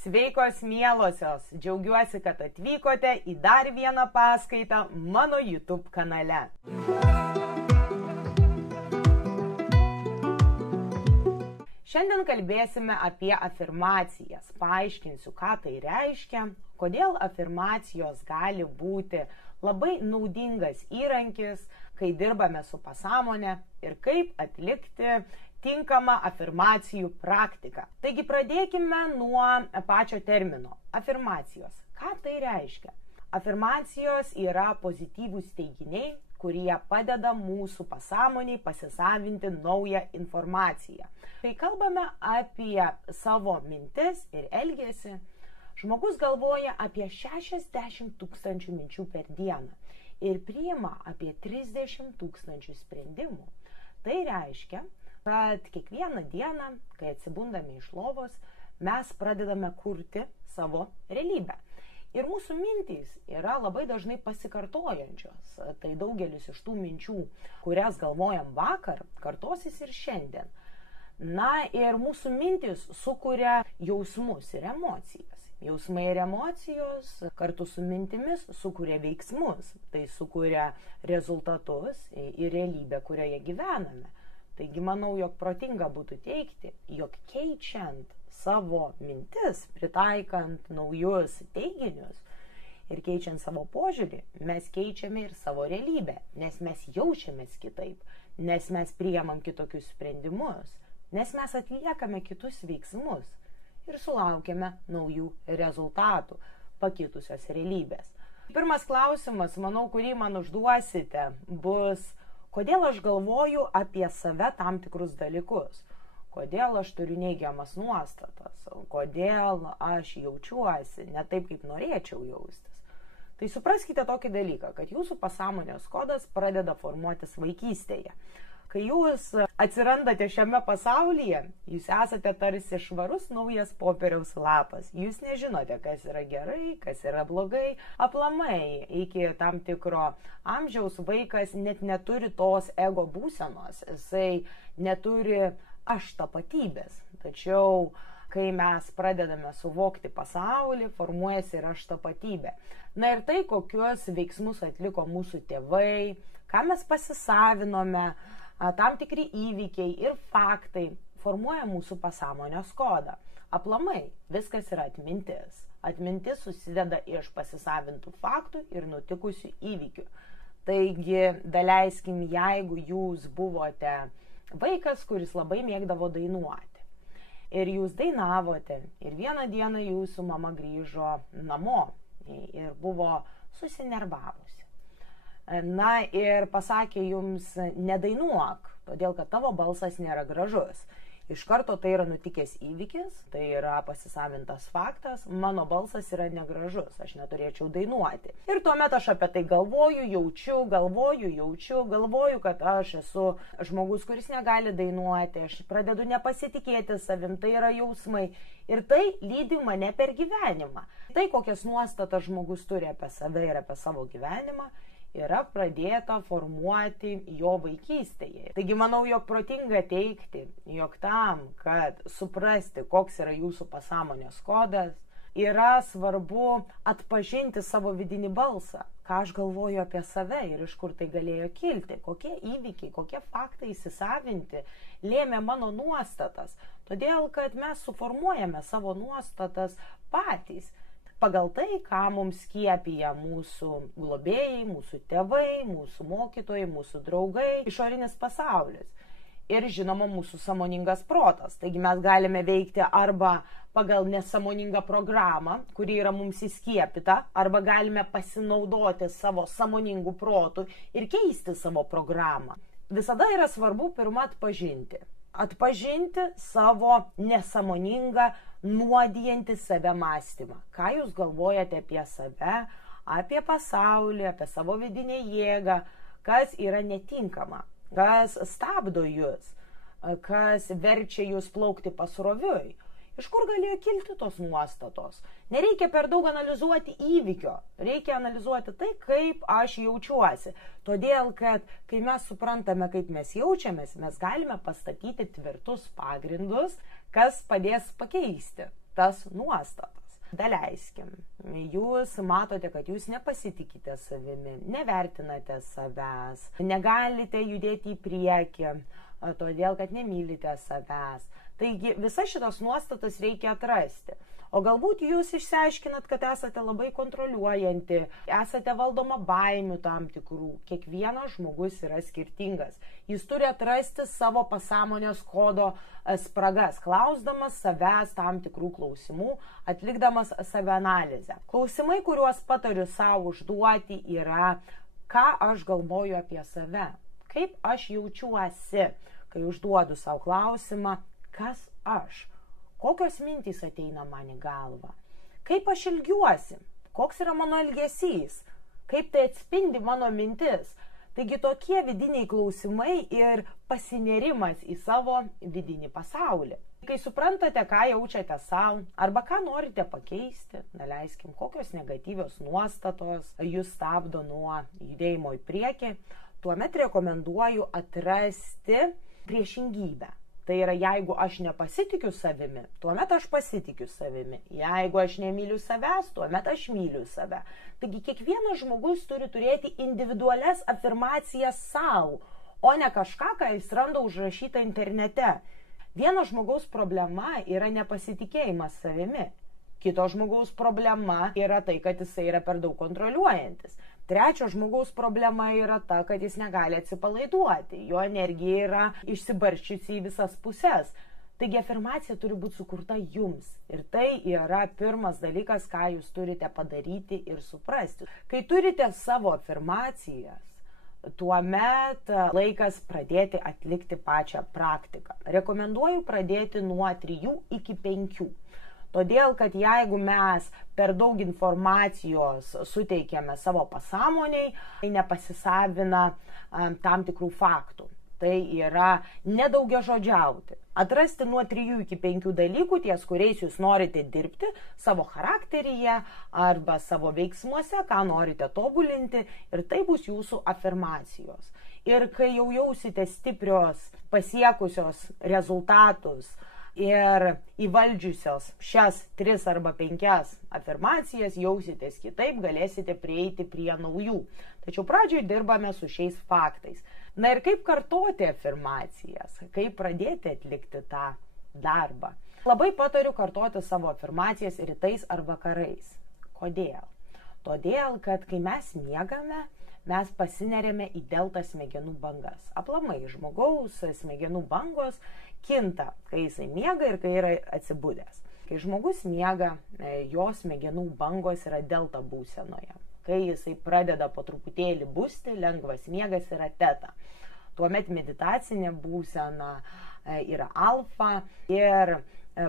Sveikos mielosios, džiaugiuosi, kad atvykote į dar vieną paskaitą mano YouTube kanale. Šiandien kalbėsime apie afirmacijas. Paaiškinsiu, ką tai reiškia, kodėl afirmacijos gali būti labai naudingas įrankis, kai dirbame su pasąmone ir kaip atlikti tinkamą afirmacijų praktiką. Taigi pradėkime nuo pačio termino – afirmacijos. Ką tai reiškia? Afirmacijos yra pozityvūs teiginiai, kurie padeda mūsų pasąmoniai pasisavinti naują informaciją. Kai kalbame apie savo mintis ir elgesį, žmogus galvoja apie 60 000 minčių per dieną ir priima apie 30 000 sprendimų. Tai reiškia, kad kiekvieną dieną, kai atsibundame iš lovos, mes pradedame kurti savo realybę. Ir mūsų mintys yra labai dažnai pasikartojančios. Tai daugelis iš tų minčių, kurias galvojam vakar, kartosis ir šiandien. Na ir mūsų mintys sukuria jausmus ir emocijas. Jausmai ir emocijos kartu su mintimis sukuria veiksmus. Tai sukuria rezultatus ir realybę, kurioje gyvename. Taigi manau, jog protinga būtų teigti, jog keičiant savo mintis, pritaikant naujus teiginius ir keičiant savo požiūrį, mes keičiame ir savo realybę, nes mes jaučiamės kitaip, nes mes priimam kitokius sprendimus, nes mes atliekame kitus veiksmus ir sulaukiame naujų rezultatų, pakitusios realybės. Pirmas klausimas, manau, kurį man užduosite, bus: kodėl aš galvoju apie save tam tikrus dalykus? Kodėl aš turiu neigiamas nuostatas? Kodėl aš jaučiuosi ne taip, kaip norėčiau jaustis? Tai supraskite tokį dalyką, kad jūsų pasąmonės kodas pradeda formuotis vaikystėje. Kai jūs atsirandate šiame pasaulyje, jūs esate tarsi švarus naujas popieriaus lapas. Jūs nežinote, kas yra gerai, kas yra blogai. Aplamai, iki tam tikro amžiaus vaikas net neturi tos ego būsenos. Jisai neturi aš tapatybės. Tačiau, kai mes pradedame suvokti pasaulį, formuojasi ir aš tapatybė. Na ir tai, kokius veiksmus atliko mūsų tėvai, ką mes pasisavinome, tam tikri įvykiai ir faktai formuoja mūsų pasąmonės kodą. Aplamai, viskas yra atmintis. Atmintis susideda iš pasisavintų faktų ir nutikusių įvykių. Taigi, daleiskim, jeigu jūs buvote vaikas, kuris labai mėgdavo dainuoti. Ir jūs dainavote ir vieną dieną jūsų mama grįžo namo ir buvo susinervavusi. Na ir pasakė jums: nedainuok, todėl kad tavo balsas nėra gražus. Iš karto tai yra nutikęs įvykis, tai yra pasisavintas faktas, mano balsas yra negražus, aš neturėčiau dainuoti. Ir tuomet aš apie tai galvoju, galvoju, kad aš esu žmogus, kuris negali dainuoti, aš pradedu nepasitikėti savim, tai yra jausmai. Ir tai lydi mane per gyvenimą. Tai, kokias nuostatas žmogus turi apie save ir apie savo gyvenimą, yra pradėta formuoti jo vaikystėje. Taigi manau, jog protinga teigti, jog tam, kad suprasti, koks yra jūsų pasąmonės kodas, yra svarbu atpažinti savo vidinį balsą, ką aš galvoju apie save ir iš kur tai galėjo kilti, kokie įvykiai, kokie faktai įsisavinti lėmė mano nuostatas, todėl kad mes suformuojame savo nuostatas patys. Pagal tai, ką mums skiepija mūsų globėjai, mūsų tėvai, mūsų mokytojai, mūsų draugai, išorinis pasaulis ir žinoma mūsų sąmoningas protas. Taigi mes galime veikti arba pagal nesąmoningą programą, kuri yra mums įskiepita, arba galime pasinaudoti savo sąmoningų protų ir keisti savo programą. Visada yra svarbu pirmą atpažinti savo nesąmoningą, nuodijantį save mąstymą. Ką jūs galvojate apie save, apie pasaulį, apie savo vidinę jėgą, kas yra netinkama, kas stabdo jūs, kas verčia jūs plaukti pasroviui. Iš kur galėjo kilti tos nuostatos? Nereikia per daug analizuoti įvykio, reikia analizuoti tai, kaip aš jaučiuosi. Todėl, kad kai mes suprantame, kaip mes jaučiamės, mes galime pastatyti tvirtus pagrindus, kas padės pakeisti tas nuostatas. Daleiskim, jūs matote, kad jūs nepasitikite savimi, nevertinate savęs, negalite judėti į priekį, todėl kad nemylite savęs. Taigi visas šitas nuostatas reikia atrasti. O galbūt jūs išsiaiškinat, kad esate labai kontroliuojanti, esate valdoma baimių tam tikrų. Kiekvienas žmogus yra skirtingas. Jis turi atrasti savo pasąmonės kodo spragas, klausdamas savęs tam tikrų klausimų, atlikdamas savianalizę. Klausimai, kuriuos patariu savo užduoti, yra, ką aš galvoju apie save, kaip aš jaučiuosi, kai užduodu savo klausimą, kas aš. Kokios mintys ateina man į galvą? Kaip aš ilgiuosi? Koks yra mano elgesys? Kaip tai atspindi mano mintis? Taigi tokie vidiniai klausimai ir pasinerimas į savo vidinį pasaulį. Kai suprantate, ką jaučiate savo, arba ką norite pakeisti, leiskim, kokios negatyvios nuostatos jūs stabdo nuo judėjimo į priekį, tuomet rekomenduoju atrasti priešingybę. Tai yra, jeigu aš nepasitikiu savimi, tuomet aš pasitikiu savimi. Jeigu aš nemyliu savęs, tuomet aš myliu save. Taigi kiekvienas žmogus turi turėti individualias afirmacijas savo, o ne kažką, ką jis randa užrašytą internete. Vieno žmogaus problema yra nepasitikėjimas savimi. Kito žmogaus problema yra tai, kad jisai yra per daug kontroliuojantis. Trečio žmogaus problema yra ta, kad jis negali atsipalaiduoti. Jo energija yra išsibarščiusi į visas puses. Taigi afirmacija turi būti sukurta jums. Ir tai yra pirmas dalykas, ką jūs turite padaryti ir suprasti. Kai turite savo afirmacijas, tuomet laikas pradėti atlikti pačią praktiką. Rekomenduoju pradėti nuo 3 iki 5. Todėl, kad jeigu mes per daug informacijos suteikiame savo pasąmoniai, tai nepasisavina tam tikrų faktų. Tai yra nedaugiažodžiauti. Atrasti nuo 3 iki 5 dalykų, ties kuriais jūs norite dirbti savo charakteryje arba savo veiksmuose, ką norite tobulinti, ir tai bus jūsų afirmacijos. Ir kai jau jausite stiprios, pasiekusios rezultatus, ir įvaldžiusios šias 3 arba 5 afirmacijas jausitės kitaip, galėsite prieiti prie naujų. Tačiau pradžioje dirbame su šiais faktais. Na ir kaip kartoti afirmacijas, kaip pradėti atlikti tą darbą. Labai patariu kartoti savo afirmacijas rytais ar vakarais. Kodėl? Todėl, kad kai mes miegame, mes pasineriame į delta smegenų bangas. Aplamai žmogaus smegenų bangos kinta, kai jisai miega ir kai yra atsibudęs. Kai žmogus miega, jo smegenų bangos yra delta būsenoje. Kai jisai pradeda po truputėlį busti, lengvas miegas yra teta. Tuomet meditacinė būsena yra alfa ir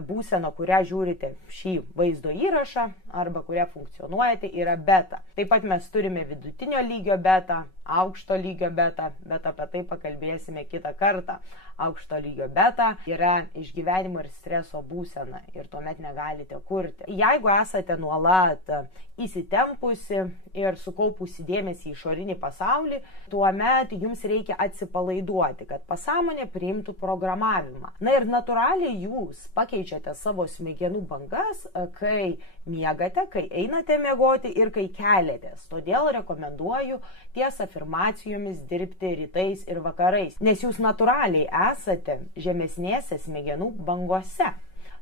būsena, kurią žiūrite šį vaizdo įrašą arba kurią funkcionuojate, yra beta. Taip pat mes turime vidutinio lygio beta, aukšto lygio beta, bet apie tai pakalbėsime kitą kartą. Aukšto lygio beta yra išgyvenimo ir streso būsena ir tuomet negalite kurti. Jeigu esate nuolat įsitempusi ir sukaupusi dėmesį į išorinį pasaulį, tuomet jums reikia atsipalaiduoti, kad pasąmonė priimtų programavimą. Na ir natūraliai jūs pakeičiate savo smegenų bangas, kai miegate, kai einate miegoti ir kai keliatės. Todėl rekomenduoju ties afirmacijomis dirbti rytais ir vakarais, nes jūs natūraliai esate žemesnėse smegenų bangose.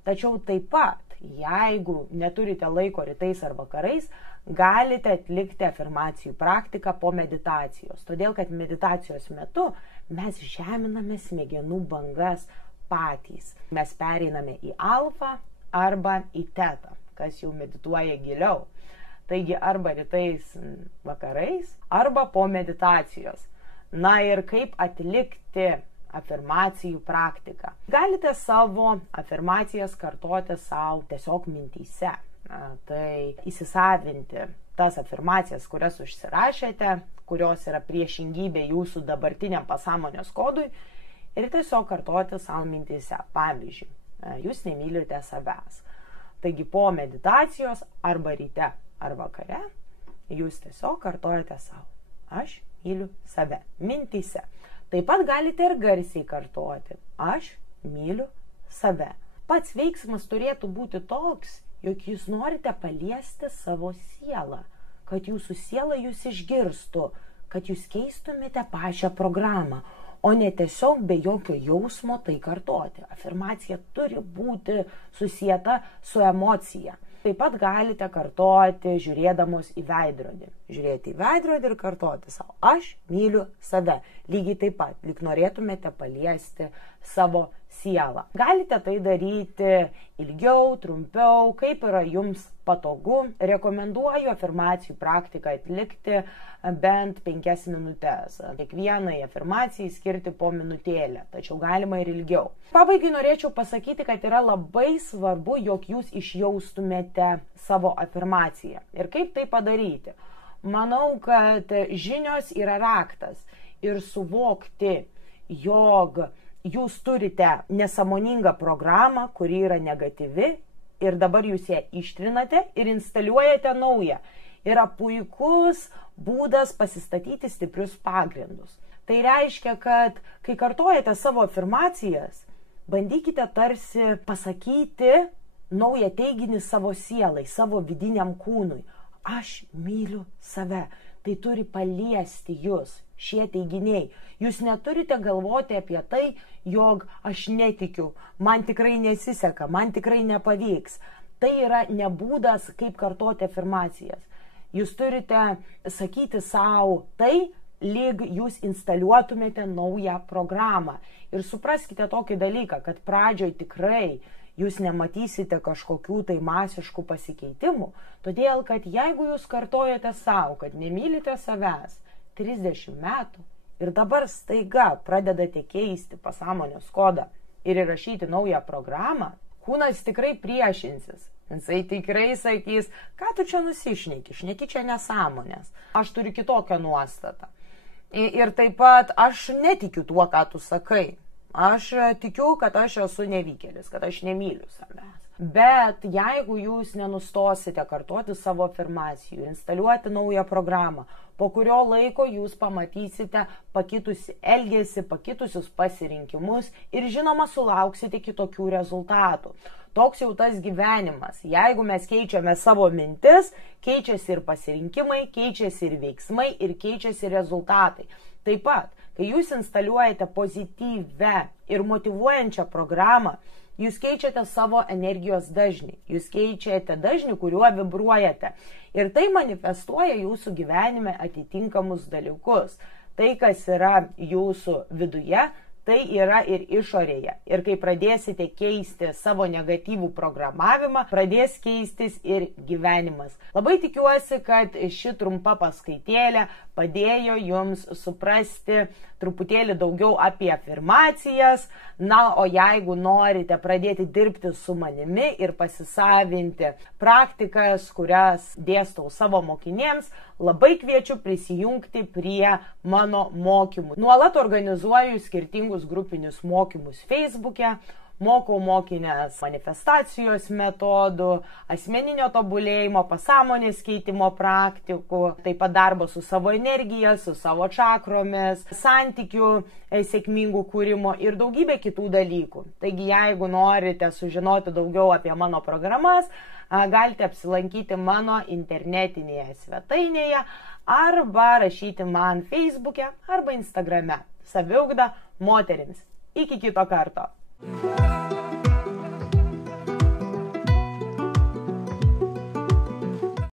Tačiau taip pat, jeigu neturite laiko rytais ar vakarais, galite atlikti afirmacijų praktiką po meditacijos. Todėl, kad meditacijos metu mes žeminame smegenų bangas patys. Mes pereiname į alfa arba į tetą, kas jau medituoja giliau. Taigi arba rytais vakarais, arba po meditacijos. Na ir kaip atlikti afirmacijų praktiką. Galite savo afirmacijas kartoti savo tiesiog mintyse. Tai įsisavinti tas afirmacijas, kurias užsirašėte, kurios yra priešingybė jūsų dabartiniam pasąmonės kodui, ir tiesiog kartoti savo mintyse. Pavyzdžiui, jūs nemylite savęs. Taigi po meditacijos arba ryte ar vakare jūs tiesiog kartojate savo: aš myliu save mintyse. Taip pat galite ir garsiai kartoti: aš myliu save. Pats veiksmas turėtų būti toks, jog jūs norite paliesti savo sielą, kad jūsų siela jūs išgirstų, kad jūs keistumėte pačią programą, o ne tiesiog be jokio jausmo tai kartoti. Afirmacija turi būti susieta su emocija. Taip pat galite kartoti žiūrėdamos į veidrodį. Žiūrėti į veidrodį ir kartoti savo. Aš myliu save. Lygiai taip pat, lyg norėtumėte paliesti savo sielą. Galite tai daryti ilgiau, trumpiau, kaip yra jums patogu. Rekomenduoju afirmacijų praktiką atlikti bent 5 minutes. Kiekvienai afirmacijai skirti po minutėlę, tačiau galima ir ilgiau. Pabaigai norėčiau pasakyti, kad yra labai svarbu, jog jūs išjaustumėte savo afirmaciją. Ir kaip tai padaryti? Manau, kad žinios yra raktas ir suvokti, jog jūs turite nesąmoningą programą, kuri yra negatyvi ir dabar jūs ją ištrinate ir instaliuojate naują. Yra puikus būdas pasistatyti stiprius pagrindus. Tai reiškia, kad kai kartojate savo afirmacijas, bandykite tarsi pasakyti naują teiginį savo sielai, savo vidiniam kūnui. Aš myliu save. Tai turi paliesti jūs, šie teiginiai. Jūs neturite galvoti apie tai, jog aš netikiu, man tikrai nesiseka, man tikrai nepavyks. Tai yra nebūdas, kaip kartoti afirmacijas. Jūs turite sakyti savo tai, lyg jūs instaliuotumėte naują programą. Ir supraskite tokį dalyką, kad pradžioj tikrai jūs nematysite kažkokių tai masiškų pasikeitimų, todėl kad jeigu jūs kartojate savo, kad nemylite savęs 30 metų ir dabar staiga pradedate keisti pasąmonės kodą ir įrašyti naują programą, kūnas tikrai priešinsis. Jisai tikrai sakys, ką tu čia nusišneki, šneki čia nesąmonės, aš turiu kitokią nuostatą. Ir taip pat aš netikiu tuo, ką tu sakai. Aš tikiu, kad aš esu nevykėlis, kad aš nemyliu savęs. Bet jeigu jūs nenustosite kartoti savo afirmacijų, instaliuoti naują programą, po kurio laiko jūs pamatysite pakitusi elgesį, pakitusius pasirinkimus ir žinoma sulauksite kitokių rezultatų. Toks jau tas gyvenimas. Jeigu mes keičiame savo mintis, keičiasi ir pasirinkimai, keičiasi ir veiksmai ir keičiasi rezultatai. Taip pat, kai jūs instaliuojate pozityvę ir motyvuojančią programą, jūs keičiate savo energijos dažnį, jūs keičiate dažnį, kuriuo vibruojate. Ir tai manifestuoja jūsų gyvenime atitinkamus dalykus. Tai, kas yra jūsų viduje, tai yra ir išorėje. Ir kai pradėsite keisti savo negatyvų programavimą, pradės keistis ir gyvenimas. Labai tikiuosi, kad ši trumpa paskaitėlė padėjo jums suprasti truputėlį daugiau apie afirmacijas. Na, o jeigu norite pradėti dirbti su manimi ir pasisavinti praktikas, kurias dėstau savo mokinėms, labai kviečiu prisijungti prie mano mokymų. Nuolat organizuoju skirtingus grupinius mokymus Facebook'e, mokau mokinės manifestacijos metodų, asmeninio tobulėjimo, pasąmonės keitimo praktikų, taip pat darbo su savo energija, su savo čakromis, santykių sėkmingų kūrimo ir daugybė kitų dalykų. Taigi, jeigu norite sužinoti daugiau apie mano programas, galite apsilankyti mano internetinėje svetainėje arba rašyti man Facebook'e arba Instagrame. Saviugda moterims. Iki kito karto.